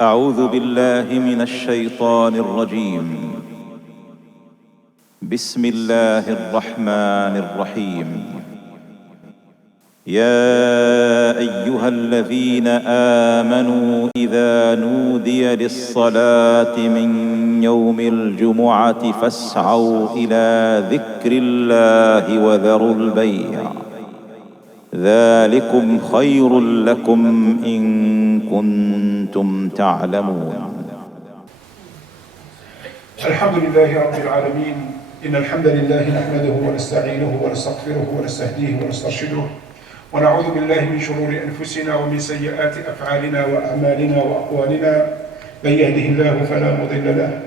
أعوذ بالله من الشيطان الرجيم. بسم الله الرحمن الرحيم. يا أيها الذين آمنوا إذا نودي للصلاة من يوم الجمعة فاسعوا إلى ذكر الله وذروا البيع ذلكم خير لكم إن كنتم تعلمون. الحمد لله رب العالمين. إن الحمد لله نحمده ونستعينه ونستغفره ونستهديه ونسترشده ونعوذ بالله من شرور أنفسنا ومن سيئات أفعالنا وأعمالنا وأقوالنا. من يهده الله فلا مضل له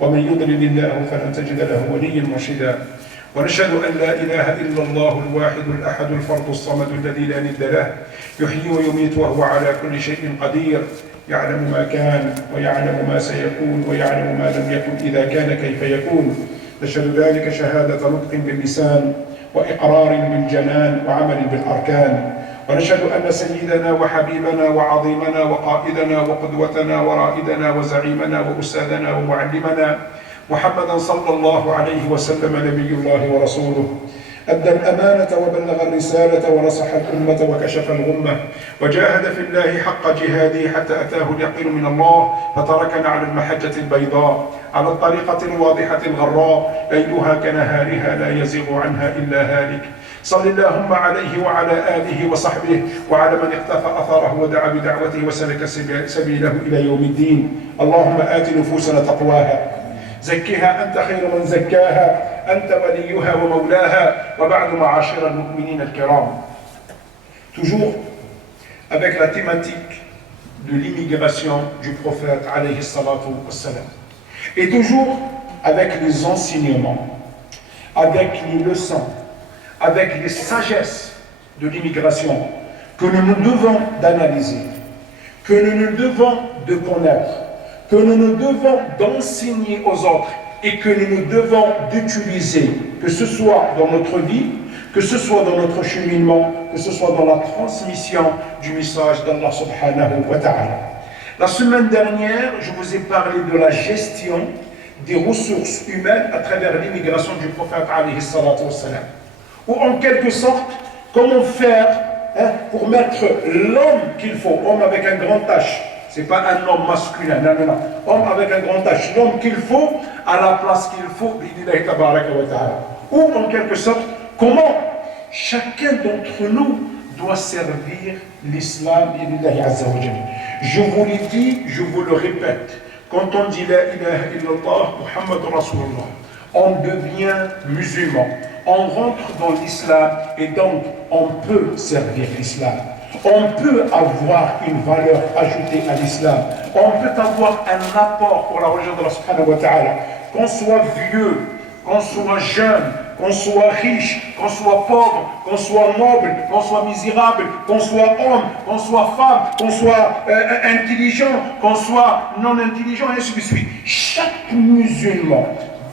ومن يضلل الله فلن تجد له وليا مرشدا. ونشهد أن لا إله إلا الله الواحد الأحد الفرد الصمد الذي لا ند له، يحيي ويميت وهو على كل شيء قدير، يعلم ما كان ويعلم ما سيكون ويعلم ما لم يكن إذا كان كيف يكون. نشهد ذلك شهادة نطق باللسان وإقرار بالجنان وعمل بالأركان. ونشهد أن سيدنا وحبيبنا وعظيمنا وقائدنا وقدوتنا ورائدنا وزعيمنا وأستاذنا ومعلمنا محمدا صلى الله عليه وسلم نبي الله ورسوله، أدى الأمانة وبلغ الرسالة ونصح الأمة وكشف الغمة وجاهد في الله حق جهاده حتى أتاه اليقين من الله، فتركنا على المحجة البيضاء على الطريقة الواضحة الغراء ليلها كنهارها لا يزيغ عنها إلا هالك. صل اللهم عليه وعلى آله وصحبه وعلى من اقتفى أثره ودعا بدعوته وسلك سبيله إلى يوم الدين. اللهم آت نفوسنا تقواها، زكها أنت خير من زكاها، أنت وليها ومولاها. وبعد معاشر المؤمنين الكرام. Toujours avec la thématique de l'immigration du prophète alayhi salatu wassalam. Et toujours avec les enseignements, avec les leçons, avec les sagesses de l'immigration que nous nous devons d'analyser, que nous nous devons de connaître, que nous nous devons d'enseigner aux autres et que nous nous devons d'utiliser, que ce soit dans notre vie, que ce soit dans notre cheminement, que ce soit dans la transmission du message d'Allah subhanahu wa ta'ala. La semaine dernière, je vous ai parlé de la gestion des ressources humaines à travers l'immigration du prophète alayhi salatu wassalam. Ou en quelque sorte, comment faire pour mettre l'homme qu'il faut, homme avec un grand H. C'est pas un homme masculin, non. Homme avec un grand H, l'homme qu'il faut, à la place qu'il faut, ou en quelque sorte, comment chacun d'entre nous doit servir l'islam. Je vous l'ai dit, je vous le répète, quand on dit la ilaha illallah, Muhammad Rasulullah, on devient musulman, on rentre dans l'islam et donc on peut servir l'islam. On peut avoir une valeur ajoutée à l'islam. On peut avoir un apport pour la religion de Allah subhanahu wa ta'ala. Qu'on soit vieux, qu'on soit jeune, qu'on soit riche, qu'on soit pauvre, qu'on soit noble, qu'on soit misérable, qu'on soit homme, qu'on soit femme, qu'on soit intelligent, qu'on soit non intelligent, et ainsi de suite. Chaque musulman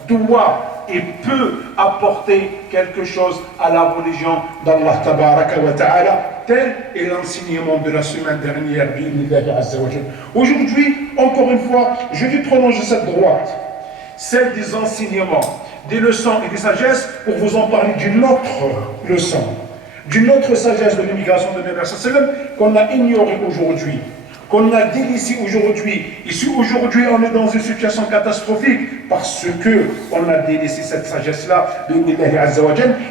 doit et peut apporter quelque chose à la religion d'Allah tabaraka wa ta'ala. Tel est l'enseignement de la semaine dernière. Aujourd'hui, encore une fois, je vais prolonger cette droite, celle des enseignements, des leçons et des sagesses, pour vous en parler d'une autre leçon, d'une autre sagesse de l'immigration de Nabi sallam qu'on a ignorée aujourd'hui, qu'on a délaissé aujourd'hui. Ici, aujourd'hui, on est dans une situation catastrophique parce que on a délaissé cette sagesse-là.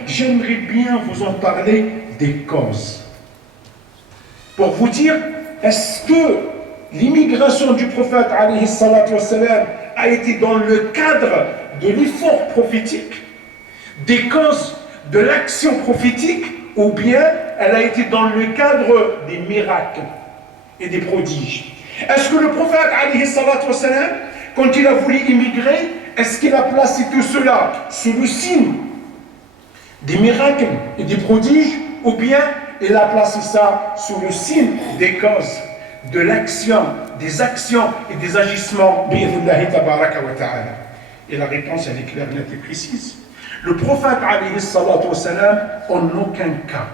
J'aimerais bien vous en parler des causes. Pour vous dire, est-ce que l'immigration du prophète alayhi salatu wassalam a été dans le cadre de l'effort prophétique, des causes de l'action prophétique, ou bien elle a été dans le cadre des miracles et des prodiges? Est-ce que le prophète alayhi salatu wassalam, quand il a voulu immigrer, est-ce qu'il a placé tout cela sous le signe des miracles et des prodiges, ou bien il a placé ça sous le signe des causes, de l'action, des actions et des agissements bi'idhnillahi tabaraka wa ta'ala? Et la réponse, elle est claire, nette et précise. Le prophète alayhi salatu wassalam, en aucun cas,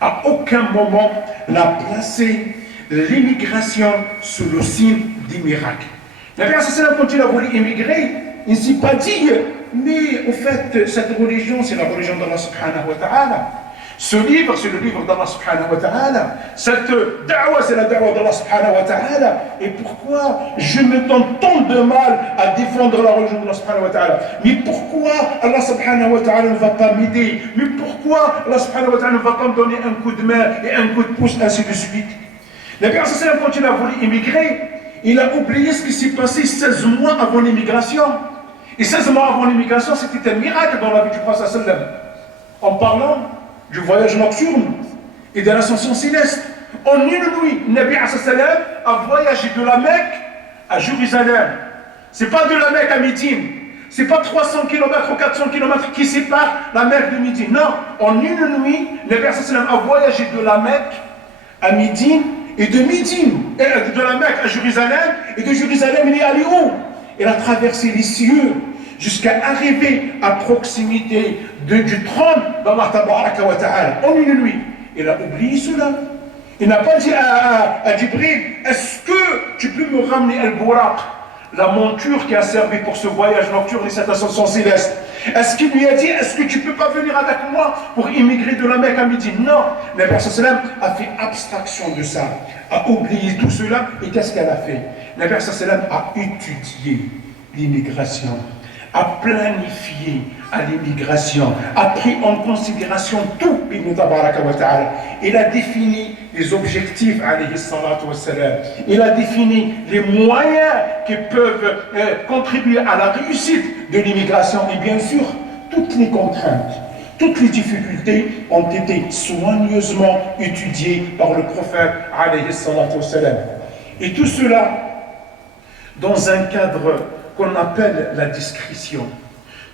à aucun moment, n'a placé l'immigration sous le signe des miracles. La personne quand il a voulu immigrer, il ne s'est pas dit, mais au fait, cette religion, c'est la religion d'Allah subhanahu wa ta'ala. Ce livre, c'est le livre d'Allah subhanahu wa ta'ala. Cette da'wa, c'est la da'wa d'Allah subhanahu wa ta'ala. Et pourquoi je me donne tant de mal à défendre la religion d'Allah subhanahu wa ta'ala? Mais pourquoi Allah subhanahu wa ta'ala ne va pas m'aider? Mais pourquoi Allah subhanahu wa ta'ala ne va pas me donner un coup de main et un coup de pouce, ainsi de suite? La personne, quand il a voulu immigrer, il a oublié ce qui s'est passé 16 mois avant l'immigration. Et 16 mois avant l'immigration, c'était un miracle dans la vie du prophète sallallahu alayhi wa sallam. En parlant du voyage nocturne et de l'ascension céleste. En une nuit, Nabi sallam a voyagé de la Mecque à Jérusalem. C'est pas de la Mecque à Médine. C'est pas 300 km ou 400 km qui séparent la Mecque de Médine. Non, en une nuit, Nabi sallam a voyagé de la Mecque à Médine et de Médine, de la Mecque à Jérusalem, et de Jérusalem il est allé où? Il a traversé les cieux jusqu'à arriver à proximité du trône d'Allah tabaraka wa ta'ala. En une nuit, il a oublié cela. Il n'a pas dit à Jibril, est-ce que tu peux me ramener Al-Buraq, la monture qui a servi pour ce voyage nocturne et cette ascension céleste? Est-ce qu'il lui a dit, est-ce que tu ne peux pas venir avec moi pour immigrer de la Mecque à Médine? Non, le prophète sallam a fait abstraction de ça, a oublié tout cela, et qu'est-ce qu'elle a fait? Le prophète sallam a étudié l'immigration, a planifié à l'immigration, a pris en considération tout, il a défini les objectifs, il a défini les moyens qui peuvent contribuer à la réussite de l'immigration, et bien sûr, toutes les contraintes, toutes les difficultés ont été soigneusement étudiées par le prophète, et tout cela dans un cadre qu'on appelle la discrétion.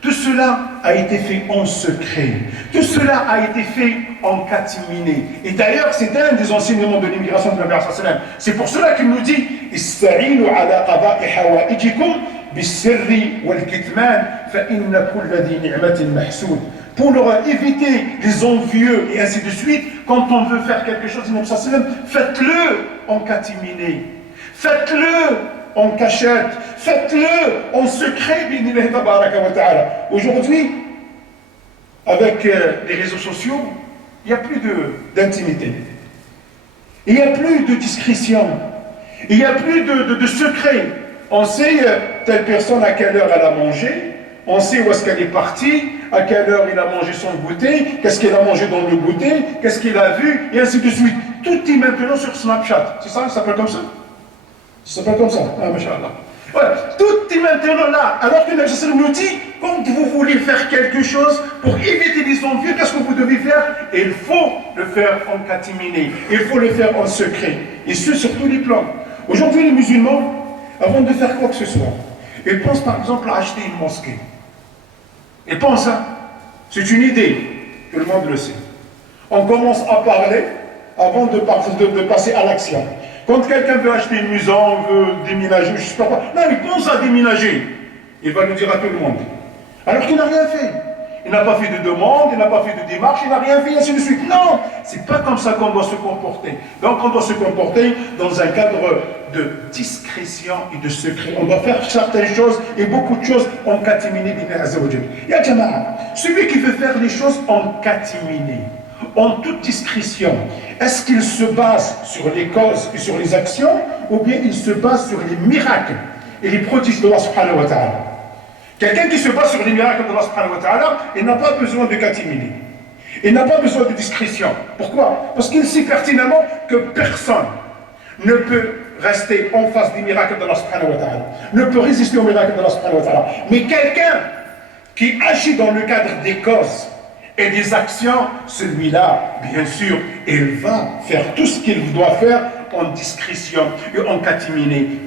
Tout cela a été fait en secret. Tout cela a été fait en catimini. Et d'ailleurs, c'est un des enseignements de l'immigration de la Prophète sallam. C'est pour cela qu'il nous dit Ista'inu ala qada'i hawaijikum bis-sirri wal-kitman fa inna kulla dhi ni'matin mahsoud. Pour leur éviter les envieux et ainsi de suite, quand on veut faire quelque chose, faites-le en catimini. Faites-le en cachette, faites-le en secret. Aujourd'hui, avec les réseaux sociaux, il n'y a plus d'intimité, il n'y a plus de discrétion, il n'y a plus de secret. On sait telle personne à quelle heure elle a mangé, on sait où est-ce qu'elle est partie, à quelle heure il a mangé son goûter, qu'est-ce qu'il a mangé dans le goûter, qu'est-ce qu'il a vu, et ainsi de suite. Tout est maintenant sur Snapchat. C'est ça, ça s'appelle comme ça? Ça s'appelle comme ça. Ah, mashallah. Voilà. Tout est maintenant là. Alors que le Nabi nous dit, quand vous voulez faire quelque chose pour éviter les envieux, qu'est-ce que vous devez faire? Il faut le faire en catimini. Il faut le faire en secret. Et ce, sur tous les plans. Aujourd'hui, les musulmans, avant de faire quoi que ce soit, ils pensent par exemple à acheter une mosquée. Ils pensent, hein? C'est une idée. Tout le monde le sait. On commence à parler avant de passer à l'action. Quand quelqu'un veut acheter une maison, veut déménager, je ne sais pas quoi, non, il pense à déménager. Il va le dire à tout le monde. Alors qu'il n'a rien fait. Il n'a pas fait de demande, il n'a pas fait de démarche, il n'a rien fait, ainsi de suite. Non, c'est pas comme ça qu'on doit se comporter. Donc on doit se comporter dans un cadre de discrétion et de secret. On doit faire certaines choses et beaucoup de choses en catimini. Ya Jama'a, celui qui veut faire les choses en catimini, en toute discrétion, est-ce qu'il se base sur les causes et sur les actions, ou bien il se base sur les miracles et les prodiges de Allah subhanahu wa ta'ala? Quelqu'un qui se base sur les miracles de Allah subhanahu wa ta'ala, il n'a pas besoin de catimini. Il n'a pas besoin de discrétion. Pourquoi? Parce qu'il sait pertinemment que personne ne peut rester en face des miracles de Allah subhanahu wa ta'ala, ne peut résister aux miracles de Allah subhanahu wa ta'ala. Mais quelqu'un qui agit dans le cadre des causes et des actions, celui-là, bien sûr, il va faire tout ce qu'il doit faire en discrétion et en catimini.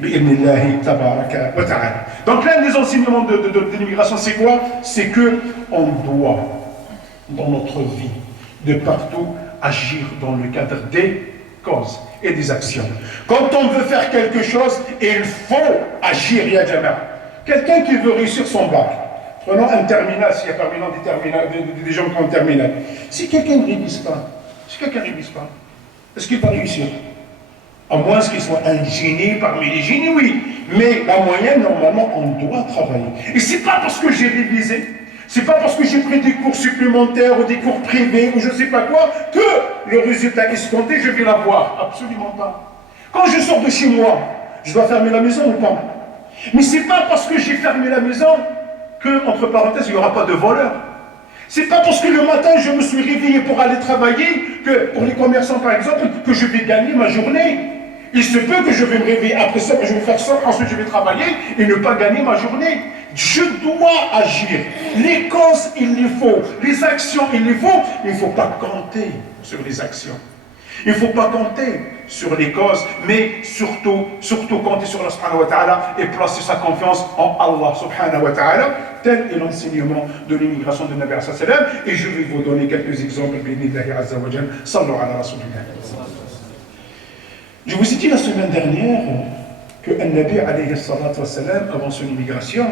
Donc l'un des enseignements de l'immigration, c'est quoi? C'est qu'on doit, dans notre vie, de partout, agir dans le cadre des causes et des actions. Quand on veut faire quelque chose, il faut agir, ya Jama'a. Quelqu'un qui veut réussir son bac, prenons un terminal, s'il y a parmi nous des gens qui ont un terminal. Si quelqu'un ne révise pas, est-ce qu'il va réussir? À moins qu'il soit un génie parmi les génies, oui. Mais la moyenne, normalement, on doit travailler. Et c'est pas parce que j'ai révisé, c'est pas parce que j'ai pris des cours supplémentaires ou des cours privés ou je sais pas quoi que le résultat escompté, je vais l'avoir. Absolument pas. Quand je sors de chez moi, je dois fermer la maison ou pas? Mais c'est pas parce que j'ai fermé la maison que, entre parenthèses, il n'y aura pas de voleurs. C'est pas parce que le matin je me suis réveillé pour aller travailler que, pour les commerçants par exemple, que je vais gagner ma journée. Il se peut que je vais me réveiller après ça, que je vais faire ça, ensuite je vais travailler et ne pas gagner ma journée. Je dois agir. Les causes, il les faut. Les actions, il les faut. Il ne faut pas compter sur les actions. Il ne faut pas compter sur les causes, mais surtout compter sur Allah subhanahu wa ta'ala et placer sa confiance en Allah subhanahu wa ta'ala. Tel est l'enseignement de l'immigration de Nabi sallallahu alayhi wa sallam. Et je vais vous donner quelques exemples. B'idhnillahi azza wa jal. Sallu ala rasulillah. Je vous ai dit la semaine dernière que Nabi alayhi salatu wa sallam, avant son immigration,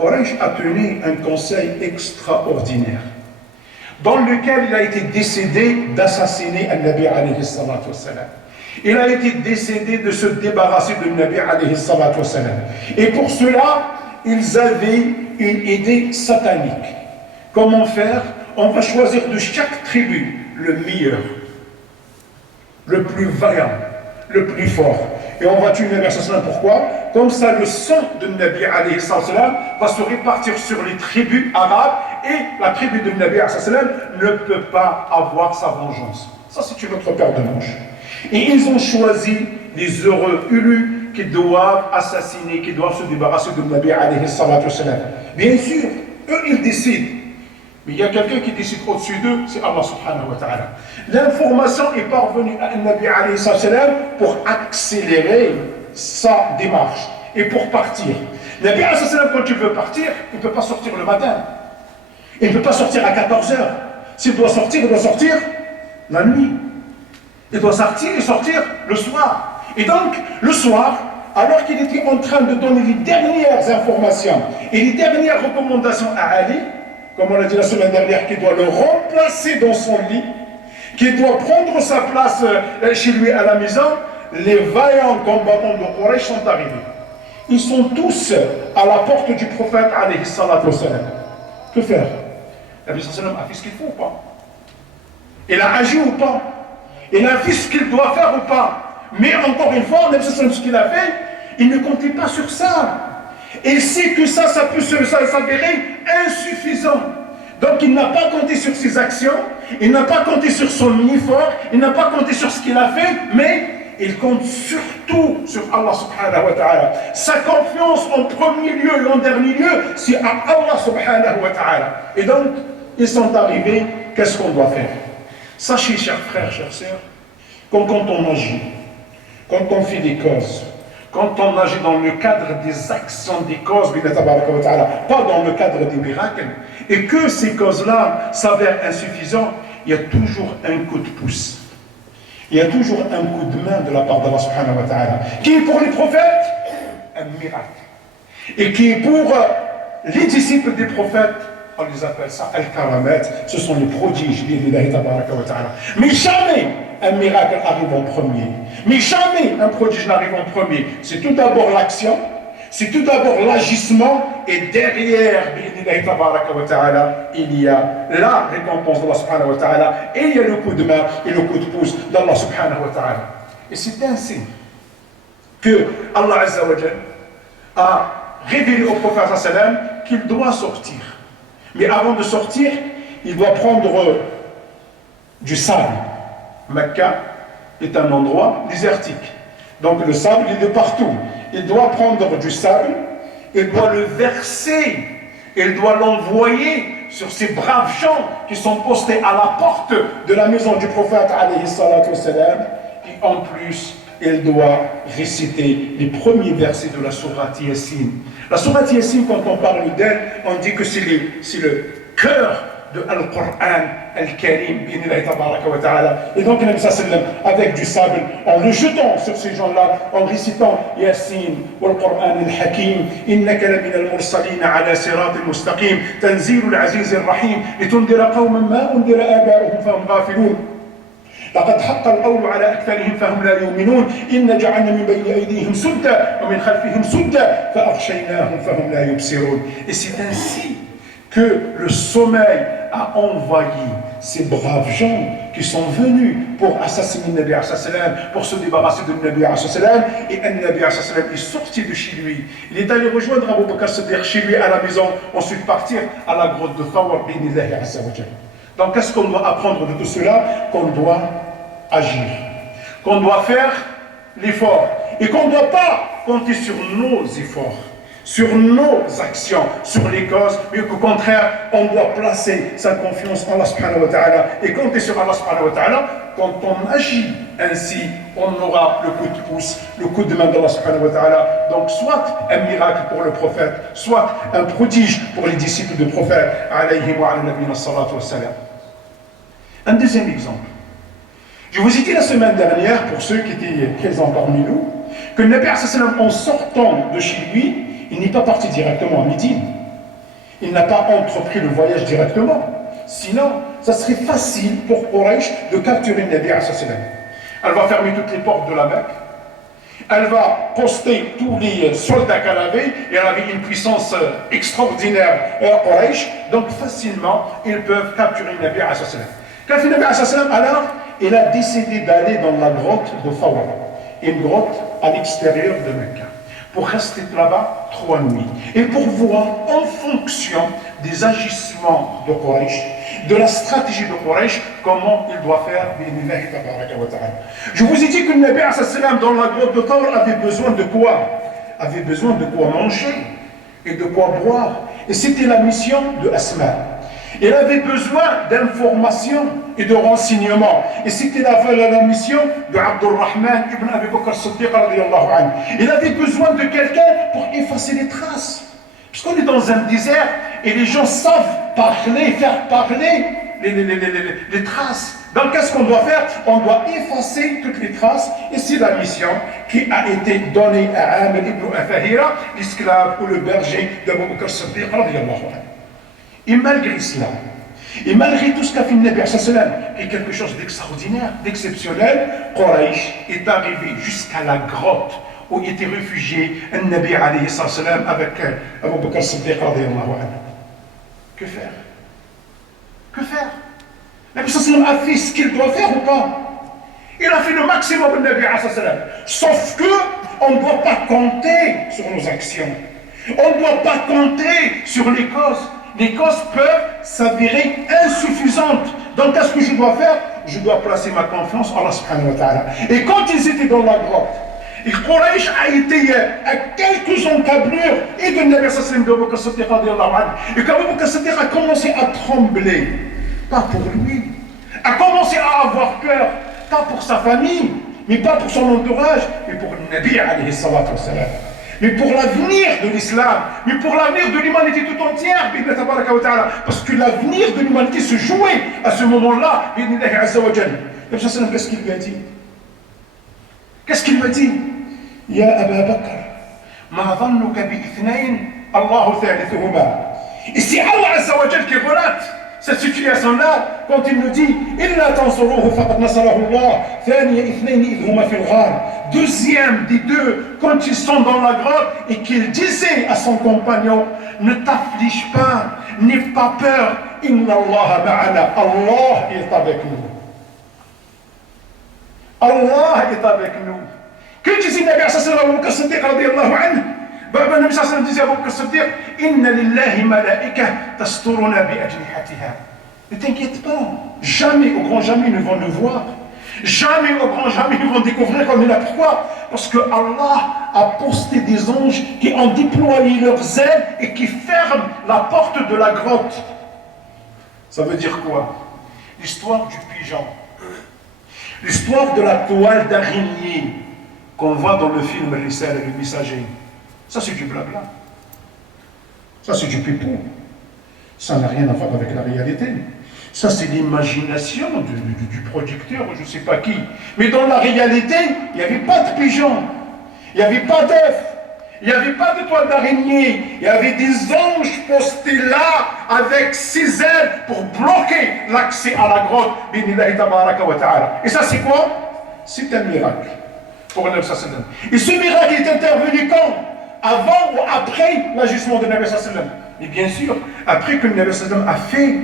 Quraysh a tenu un conseil extraordinaire dans lequel il a été décidé d'assassiner Nabi alayhi salatu wa sallam. Il a été décidé de se débarrasser de Nabi alayhi salatu wa sallam. Et pour cela, ils avaient une idée satanique. Comment faire? On va choisir de chaque tribu le meilleur, le plus vaillant, le plus fort. Et on va tuer Nabi sallallahu alayhi wa sallam. Pourquoi? Comme ça, le sang de Nabi alayhi sallam va se répartir sur les tribus arabes et la tribu de Nabi alayhi sallam ne peut pas avoir sa vengeance. Ça, c'est une autre paire de manches. Et ils ont choisi les heureux élus qui doivent assassiner, qui doivent se débarrasser de Nabi alayhi sallam. Bien sûr, eux, ils décident. Mais il y a quelqu'un qui décide au-dessus d'eux, c'est Allah subhanahu wa ta'ala. L'information est parvenue à Nabi alayhi sallam pour accélérer sa démarche et pour partir. Nabi alayhi sallam, quand il veut partir, il ne peut pas sortir le matin. Il ne peut pas sortir à 14h. S'il doit sortir, il doit sortir la nuit. Il doit sortir et sortir le soir. Et donc, le soir, alors qu'il était en train de donner les dernières informations et les dernières recommandations à Ali, comme on l'a dit la semaine dernière, qui doit le remplacer dans son lit, qui doit prendre sa place chez lui à la maison, les vaillants combattants de Quraysh sont arrivés. Ils sont tous à la porte du prophète alayhi salatu wassalam. Que faire? Nabi sallallahu a fait ce qu'il faut ou pas? Il a agi ou pas? Il a fait ce qu'il doit faire ou pas? Mais encore une fois, Nabi sallallahu ce qu'il a fait, il ne comptait pas sur ça. Et c'est que ça peut s'avérer insuffisant. Donc il n'a pas compté sur ses actions, il n'a pas compté sur son effort, il n'a pas compté sur ce qu'il a fait, mais il compte surtout sur Allah subhanahu wa ta'ala. Sa confiance en premier lieu et en dernier lieu, c'est à Allah subhanahu wa ta'ala. Et donc, ils sont arrivés, qu'est-ce qu'on doit faire? Sachez, chers frères, chères sœurs, quand on agit, quand on fait des causes, quand on agit dans le cadre des actions des causes, pas dans le cadre des miracles, et que ces causes-là s'avèrent insuffisantes, il y a toujours un coup de pouce. Il y a toujours un coup de main de la part d'Allah subhanahu wa ta'ala, qui est pour les prophètes un miracle. Et qui est pour les disciples des prophètes, on les appelle ça al-karamat, ce sont les prodiges, mais jamais un miracle arrive en premier. Mais jamais un prodige n'arrive en premier. C'est tout d'abord l'action, c'est tout d'abord l'agissement, et derrière, il y a la récompense d'Allah subhanahu wa ta'ala, et il y a le coup de main et le coup de pouce d'Allah subhanahu wa ta'ala. Et c'est ainsi que Allah azza wa jal a révélé au prophète sallam qu'il doit sortir. Mais avant de sortir, il doit prendre du sable. Mecca est un endroit désertique. Donc le sable est de partout. Il doit prendre du sable, il doit le verser, il doit l'envoyer sur ces braves gens qui sont postés à la porte de la maison du prophète alayhi salatu wassalam. Et en plus, il doit réciter les premiers versets de la sourate Yasin. La sourate Yasin, quand on parle d'elle, on dit que c'est le cœur de Al-Qur'an Al-Karim, et donc Nabi sallam, avec du sable, en le jetant sur ces gens-là, en récitant Yasin, wal-Qur'an al-Hakim, innaka la min al-mursalin ala sirat al-mustaqim, tanzil al-aziz al-rahim, litundira qawman ma undira aba'uhum fahum ghafilun. لقد حق القول على أكثرهم فهم لا يؤمنون إن جعلنا من بين أيديهم سدا ومن خلفهم سدا فأغشيناهم فهم لا يبصرون. Et c'est ainsi que le sommeil a envahi ces braves gens qui sont venus pour assassiner le Nabi sallam, pour se débarrasser de Nabi sallam, et le Nabi sallam est sorti de chez lui. Il est allé rejoindre Abu Bakr Siddiq chez lui à la maison, ensuite partir à la grotte de Thawr bi'idhnillahi azza wa jalla. Donc qu'est-ce qu'on doit apprendre de tout cela? Qu'on doit agir, qu'on doit faire l'effort, et qu'on ne doit pas compter sur nos efforts, sur nos actions, sur les causes, mais qu'au contraire, on doit placer sa confiance en Allah subhanahu wa ta'ala et compter sur Allah subhanahu wa ta'ala. Quand on agit ainsi, on aura le coup de pouce, le coup de main d'Allah subhanahu wa ta'ala. Donc soit un miracle pour le prophète, soit un prodige pour les disciples du prophète, alayhi wa ala nabiyina salatu wa salam. Un deuxième exemple. Je vous ai dit la semaine dernière, pour ceux qui étaient présents parmi nous, que le Nabi sallam, en sortant de chez lui, il n'est pas parti directement à Médine. Il n'a pas entrepris le voyage directement. Sinon, ça serait facile pour Quraysh de capturer le Nabi sallam. Elle va fermer toutes les portes de la Mecque. Elle va poster tous les soldats qu'elle avait, et elle avait une puissance extraordinaire Quraysh. Donc facilement, ils peuvent capturer le Nabi sallam. Quand le Nabi sallam, alors, il a décidé d'aller dans la grotte de Thawr, une grotte à l'extérieur de Mecca, pour rester là-bas 3 nuits et pour voir en fonction des agissements de Quraysh, de la stratégie de Quraysh, comment il doit faire. Je vous ai dit que le Nabi sallam dans la grotte de Thawr avait besoin de quoi? Avait besoin de quoi manger et de quoi boire, et c'était la mission de Asma. Il avait besoin d'informations et de renseignements. Et c'était la mission de Abdurrahman ibn Abi Bakr Siddiq radiyallahu anhu. Il avait besoin de quelqu'un pour effacer les traces. Puisqu'on est dans un désert et les gens savent parler, faire parler les traces. Donc qu'est-ce qu'on doit faire? On doit effacer toutes les traces. Et c'est la mission qui a été donnée à Amir ibn Afahira, l'esclave ou le berger d'Abu Bakr Siddiq radiyallahu anhu. Et malgré cela, et malgré tout ce qu'a fait le Nabi sallam, et quelque chose d'extraordinaire, d'exceptionnel, Quraysh est arrivé jusqu'à la grotte où était réfugié le Nabi sallam avec Abu Bakr Siddiq radiyallahu anhu. Que faire? Que faire? Le Nabi sallam a fait ce qu'il doit faire ou pas? Il a fait le maximum le Nabi sallam. Sauf que on ne doit pas compter sur nos actions. On ne doit pas compter sur les causes. Les causes peuvent s'avérer insuffisantes. Donc, qu'est-ce que je dois faire? Je dois placer ma confiance en Allah subhanahu wa ta'ala. Et quand ils étaient dans la grotte, et Quraysh a été à quelques encablures, et de Nabi sallam de Abu Bakr Siddiq radiyallahu anhu, et quand Abu Bakr Siddiq a commencé à trembler, pas pour lui, a commencé à avoir peur, pas pour sa famille, mais pas pour son entourage, mais pour le Nabi alayhi salatu wa salam. Mais pour l'avenir de l'islam, mais pour l'avenir de l'humanité tout entière, parce que l'avenir de l'humanité se jouait à ce moment-là, qu'est-ce qu'il lui a dit? Qu'est-ce qu'il lui a dit? Ya Aba Bakr, ma dhannuka bi ithnayn, Allahu thalithuhuma. Et c'est Allah Azza wa Jal qui relate cette situation-là, quand il nous dit Illa tansuruhu faqad nasarahu Allah, thaniya ithnayn idh huma fil ghar. Deuxième des deux, quand ils sont dans la grotte et qu'il disait à son compagnon, ne t'afflige pas, n'aie pas peur, inna Allah ma'ana, Allah est avec nous. Allah est avec nous. Que disait Nabi sallallahu alayhi wa sallam radiyallahu anhu? Nabi sallallahu alayhi wa sallam disait à Abu Bakr Siddiq, inna lillahi malaika tasturuna bi ajnihatiha. Ne t'inquiète pas, jamais, au grand jamais, ils ne vont le voir. Jamais, au grand jamais, ils vont découvrir qu'on est là. Pourquoi? Parce que Allah a posté des anges qui ont déployé leurs ailes et qui ferment la porte de la grotte. Ça veut dire quoi? L'histoire du pigeon, l'histoire de la toile d'araignée qu'on voit dans le film Risale et le Messager. Ça, c'est du blabla. Ça, c'est du pipou. Ça n'a rien à voir avec la réalité. Ça, c'est l'imagination du producteur, je ne sais pas qui. Mais dans la réalité, il n'y avait pas de pigeons, il n'y avait pas d'œufs, Il n'y avait pas de toile d'araignée. Il y avait des anges postés là avec 6 ailes pour bloquer l'accès à la grotte. Et ça, c'est quoi? C'est un miracle pour le Nabi sallallahu alayhi wa sallam. Et ce miracle est intervenu quand? Avant ou après l'agissement du Nabi sallallahu alayhi wa sallam? Mais bien sûr, après que le Nabi sallallahu alayhi wa sallam a fait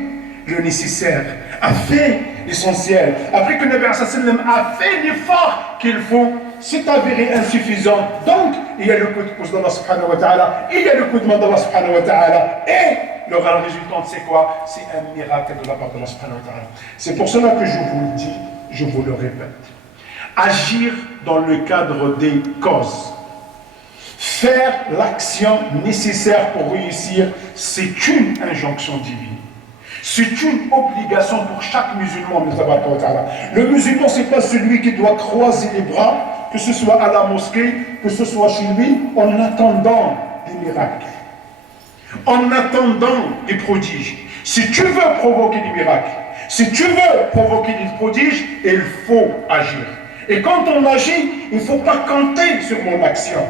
le nécessaire, a fait l'essentiel, après que le Nabi sallallahu alayhi wa sallam a fait l'effort qu'il faut, c'est avéré insuffisant. Donc, il y a le coup de pouce d'Allah subhanahu wa ta'ala, il y a le coup de main d'Allah subhanahu wa ta'ala, et le résultat, c'est quoi? C'est un miracle de la part d'Allah subhanahu wa ta'ala. C'est pour cela que je vous le dis, je vous le répète. Agir dans le cadre des causes. Faire l'action nécessaire pour réussir, c'est une injonction divine. C'est une obligation pour chaque musulman. Le musulman, ce n'est pas celui qui doit croiser les bras, que ce soit à la mosquée, que ce soit chez lui, en attendant des miracles, en attendant des prodiges. Si tu veux provoquer des miracles, si tu veux provoquer des prodiges, il faut agir. Et quand on agit, il ne faut pas compter sur mon action.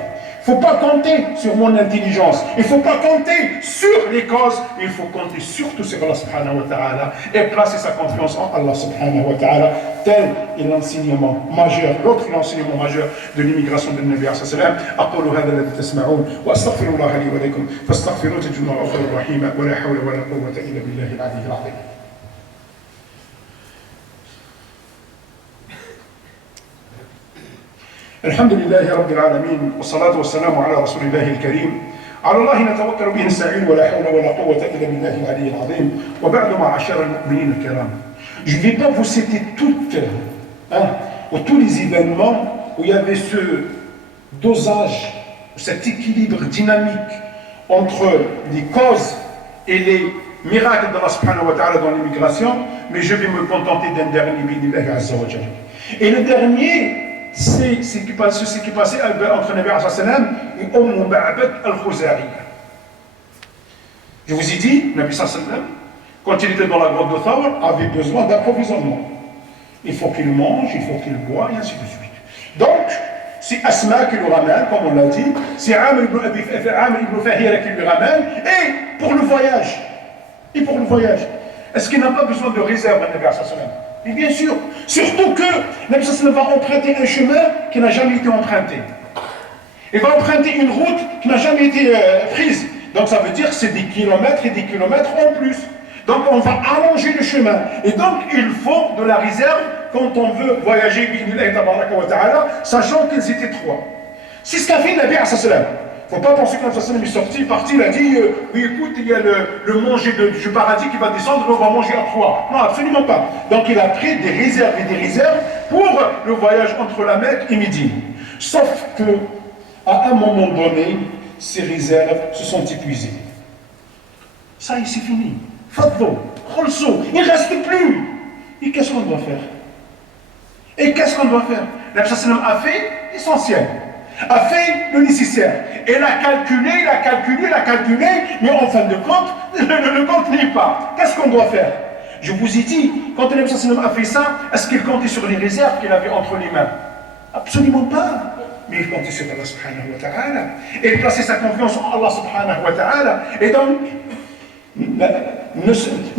Il ne faut pas compter sur mon intelligence. Il ne faut pas compter sur les causes. Il faut compter surtout sur Allah subhanahu wa ta'ala et placer sa confiance en Allah subhanahu wa ta'ala. Tel est l'enseignement majeur, l'autre l'enseignement majeur de l'immigration de Nabi sallallahu alayhi wa sallam. أقول هذا الذي تسمعون وأستغفر الله لي ولكم فاستغفروه تجدوه غفورا رحيما ولا حول ولا قوة إلا بالله العلي العظيم. الحمد لله رب العالمين والصلاة والسلام على رسول الله الكريم على الله نتوكل به نستعين ولا حول ولا قوة إلا بالله العلي العظيم وبعد معاشر المؤمنين الكرام. Je ne vais pas vous citer toutes, tous les événements où il y avait ce dosage, cet équilibre dynamique entre les causes et les miracles d'Allah subhanahu wa ta'ala dans l'immigration, mais je vais me contenter d'un dernier bi'idhnillahi azza wa jalla. Et le dernier, c'est ce qui passait entre Nabi sallam et Ma'bad al-Khuzaiya. Je vous ai dit, Nabi sallam, quand il était dans la grotte de Thawr, avait besoin d'approvisionnement. Il faut qu'il mange, il faut qu'il boit, et ainsi de suite. Donc, c'est Asma qui le ramène, comme on l'a dit, c'est Amr ibn Fahira qui le ramène, et pour le voyage. Est-ce qu'il n'a pas besoin de réserve, Nabi sallam? Et bien sûr, surtout que Nabi sallallahu va emprunter un chemin qui n'a jamais été emprunté. Il va emprunter une route qui n'a jamais été prise. Donc ça veut dire que c'est des kilomètres et des kilomètres en plus. Donc on va allonger le chemin. Et donc il faut de la réserve quand on veut voyager, sachant qu'ils étaient 3. C'est ce qu'a fait Nabi sallallahu. Il ne faut pas penser que Nabi sallallahu est sorti, parti, il a dit oui, écoute, il y a le manger du paradis qui va descendre, on va manger à 3. Non, absolument pas. Donc il a pris des réserves et des réserves pour le voyage entre la Mecque et Médine. Sauf que, à un moment donné, ces réserves se sont épuisées. Ça y est, c'est fini. Fadlo, Kholso, il ne reste plus. Et qu'est-ce qu'on doit faire? Nabi sallallahu a fait l'essentiel. A fait le nécessaire. Elle a calculé, mais en fin de compte, le compte n'est pas. Qu'est-ce qu'on doit faire? Je vous ai dit, quand le Nabi sallallahu a fait ça, est-ce qu'il comptait sur les réserves qu'il avait entre les mains? Absolument pas. Mais il comptait sur Allah subhanahu wa ta'ala. Et il plaçait sa confiance en Allah subhanahu wa ta'ala. Et donc, ne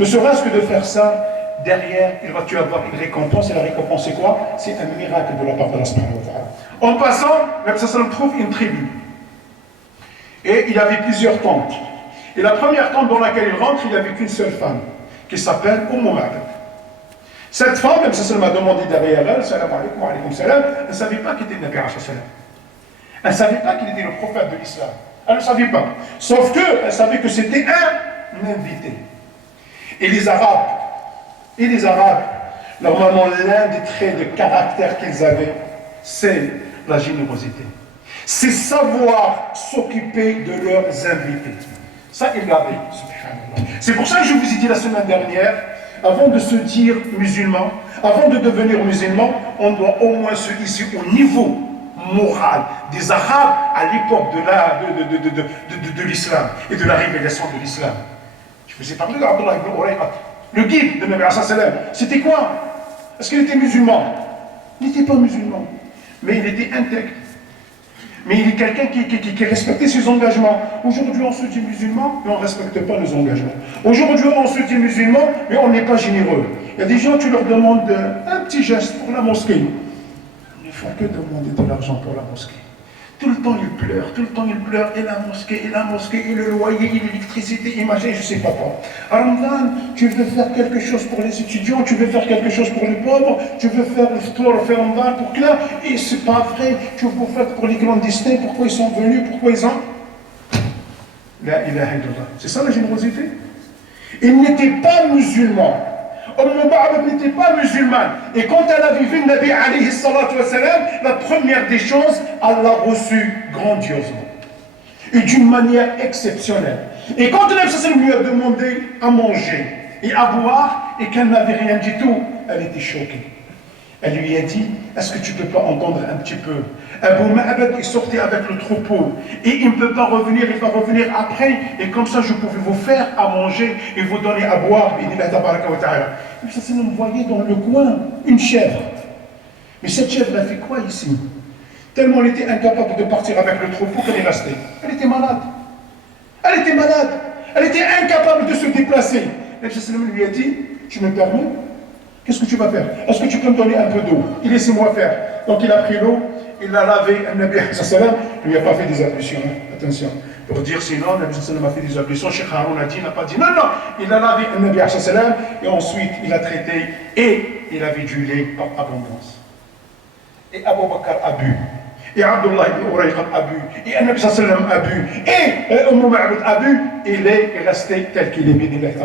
serait-ce que de faire ça, derrière, tu vas avoir une récompense. Et la récompense, c'est quoi? C'est un miracle de la part d'Allah subhanahu wa ta'ala. En passant, Nabi sallallahu trouve une tribu. Et il y avait plusieurs tentes. Et la première tente dans laquelle il rentre, il n'y avait qu'une seule femme, qui s'appelle Ma'bad. Cette femme, Nabi sallallahu a demandé derrière elle, salam alaykum wa alaykum salam, elle ne savait pas qu'il était Nabi sallallahu. Elle ne savait pas qu'il était le prophète de l'islam. Elle ne savait pas. Sauf qu'elle savait que c'était un invité. Et les Arabes, normalement, l'un des traits de caractère qu'ils avaient, c'est la générosité. C'est savoir s'occuper de leurs invités. Ça, ils l'avaient, subhanallah. C'est pour ça que je vous ai dit la semaine dernière, avant de se dire musulman, avant de devenir musulman, on doit au moins se hisser au niveau moral des Arabes à l'époque de l'islam et de la révélation de l'islam. Je vous ai parlé d'Abdullah ibn Urayqat, le guide de Nabi sallallahu. C'était quoi? Est-ce qu'il était musulman? Il n'était pas musulman, mais il était intègre. Mais il est quelqu'un qui respectait ses engagements. Aujourd'hui, on se dit musulman, mais on ne respecte pas nos engagements. Aujourd'hui, on se dit musulman, mais on n'est pas généreux. Il y a des gens, tu leur demandes un petit geste pour la mosquée. Ils ne font que demander de l'argent pour la mosquée. Tout le temps, ils pleurent, et la mosquée, et le loyer, et l'électricité, et machin, je ne sais pas quoi. À Ramadan, tu veux faire quelque chose pour les étudiants, tu veux faire quelque chose pour les pauvres, tu veux faire le tour, faire Ramadan pour que là, et c'est pas vrai, tu veux faire pour les clandestins, pourquoi ils sont venus, pourquoi ils ont. La ilaha illallah. C'est ça la générosité? Ils n'étaient pas musulmans. Ba'd n'était pas musulmane. Et quand elle a vécu le Nabi alayhi salatu wa salam, la première des choses, elle l'a reçu grandiosement. Et d'une manière exceptionnelle. Et quand le Nabi sallallahu lui a demandé à manger et à boire, et qu'elle n'avait rien du tout, elle était choquée. Elle lui a dit, est-ce que tu ne peux pas entendre un petit peu? Abu Ma'bad est sorti avec le troupeau et il ne peut pas revenir, il va revenir après, et comme ça je pouvais vous faire à manger et vous donner à boire. Il dit, ça c'est vous voyez dans le coin une chèvre. Mais cette chèvre elle a fait quoi ici? Tellement elle était incapable de partir avec le troupeau qu'elle est restée. Elle était malade. Elle était incapable de se déplacer. Le prophète lui a dit, tu me permets? Qu'est-ce que tu vas faire? Est-ce que tu peux me donner un peu d'eau? Il laissez-moi faire. Donc il a pris l'eau, il l'a lavé. Le Nabi sallam, il lui a pas fait des ablutions. Attention. Pour dire sinon, le Nabi sallam a fait des ablutions. Cheikh Haroun a dit, il n'a pas dit non. Il a lavé le Nabi sallam et ensuite il a traité et il avait du lait par abondance. Et Abu Bakr a bu. Et Abdullah ibn Urayq a bu. Et le Nabi sallam a bu. Et Ma'bad a bu. Et il est resté tel qu'il est.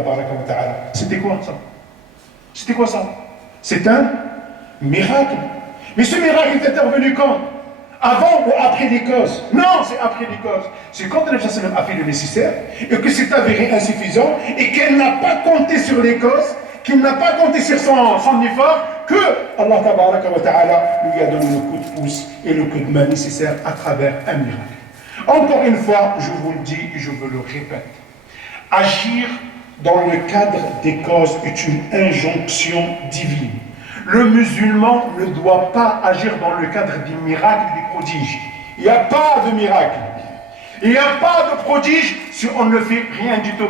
C'était quoi ça? C'était quoi ça? C'est un miracle. Mais ce miracle est intervenu quand? Avant ou après les causes? Non, c'est après les causes. C'est quand le Nabi a fait le nécessaire et que c'est avéré insuffisant et qu'elle n'a pas compté sur les causes, qu'il n'a pas compté sur son effort, que Allah Ta'ala lui a donné le coup de pouce et le coup de main nécessaire à travers un miracle. Encore une fois, je vous le dis et je vous le répète, agir dans le cadre des causes est une injonction divine. Le musulman ne doit pas agir dans le cadre des miracles et des prodiges. Il n'y a pas de miracle. Il n'y a pas de prodige si on ne fait rien du tout.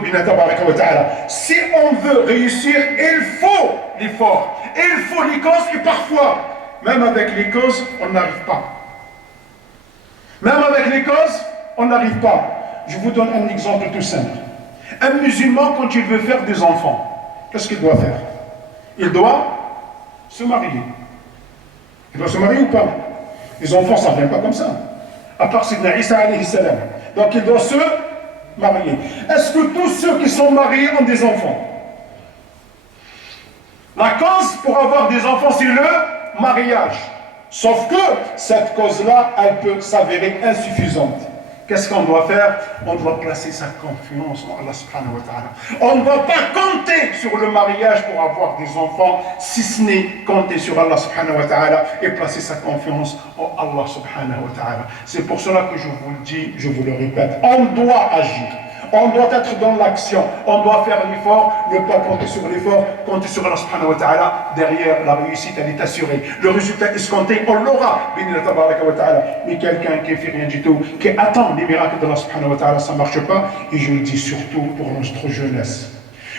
Si on veut réussir, il faut l'effort. Il faut les causes et parfois, même avec les causes, on n'arrive pas. Même avec les causes, on n'arrive pas. Je vous donne un exemple tout simple. Un musulman, quand il veut faire des enfants, qu'est-ce qu'il doit faire? Il doit se marier. Il doit se marier ou pas? Les enfants, ça ne vient pas comme ça. À part Sidna Isa alayhi salam. Donc il doit se marier. Est-ce que tous ceux qui sont mariés ont des enfants? La cause pour avoir des enfants, c'est le mariage. Sauf que cette cause-là, elle peut s'avérer insuffisante. Qu'est-ce qu'on doit faire? On doit placer sa confiance en Allah subhanahu wa ta'ala. On ne doit pas compter sur le mariage pour avoir des enfants, si ce n'est compter sur Allah subhanahu wa ta'ala et placer sa confiance en Allah subhanahu wa ta'ala. C'est pour cela que je vous le dis, je vous le répète, on doit agir. On doit être dans l'action, on doit faire l'effort, ne pas compter sur l'effort, compter sur Allah subhanahu wa ta'ala. Derrière, la réussite, elle est assurée. Le résultat escompté, on l'aura. Mais quelqu'un qui ne fait rien du tout, qui attend les miracles d'Allah subhanahu wa ta'ala, ça ne marche pas. Et je le dis surtout pour notre jeunesse.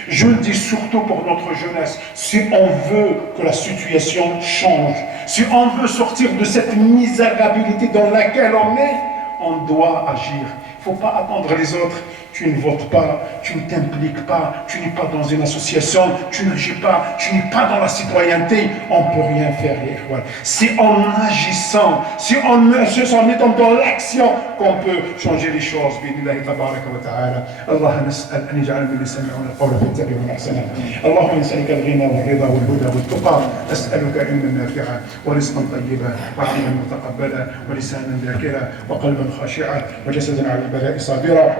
Je le dis surtout pour notre jeunesse. Si on veut que la situation change, si on veut sortir de cette misérabilité dans laquelle on est, on doit agir. Il ne faut pas attendre les autres. Tu ne votes pas, tu ne t'impliques pas, tu n'es pas dans une association, tu n'agis pas, tu n'es pas dans la citoyenneté, on ne peut rien faire. C'est en agissant, c'est en étant dans l'action qu'on peut changer les choses. Allah نسأل أن يجعل من يستمعون القول فيتبعون أحسنه. اللهم نسألك الغنى والرضا والهدى والتقى. أسألك علما نافعا ورزقا طيبا وعملا متقبلا ولسانا ذاكرا وقلبا خاشعا وجسدا على البلاء صابرا.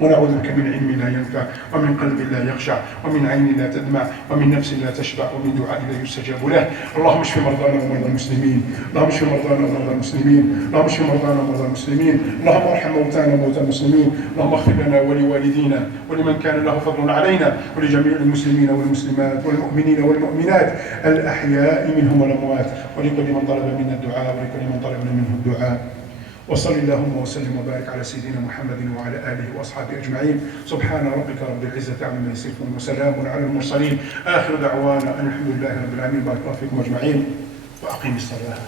ونعوذ بك من علم لا ينفع ومن قلب لا يخشع ومن عين لا تدمع ومن نفس لا تشبع ومن دعاء لا يستجاب له. اللهم اشف مرضانا ومرضى المسلمين. اللهم اشف مرضانا ومرضى المسلمين. اللهم اشف مرضانا ومرضى المسلمين. اللهم ارحم موتانا وموتى المسلمين. اللهم اغفر لنا ولوالدينا ولمن كان له فضل علينا ولجميع المسلمين والمسلمات والمؤمنين والمؤمنات الأحياء منهم والأموات ولكل من طلب منا الدعاء ولكل من طلبنا منه الدعاء. وصل اللهم وسلم وبارك على سيدنا محمد وعلى آله وأصحابه أجمعين. سبحان ربك رب العزة عما يصفون وسلام على المرسلين. آخر دعوانا أن الحمد لله رب العالمين. بارك الله فيكم أجمعين وأقيم الصلاة.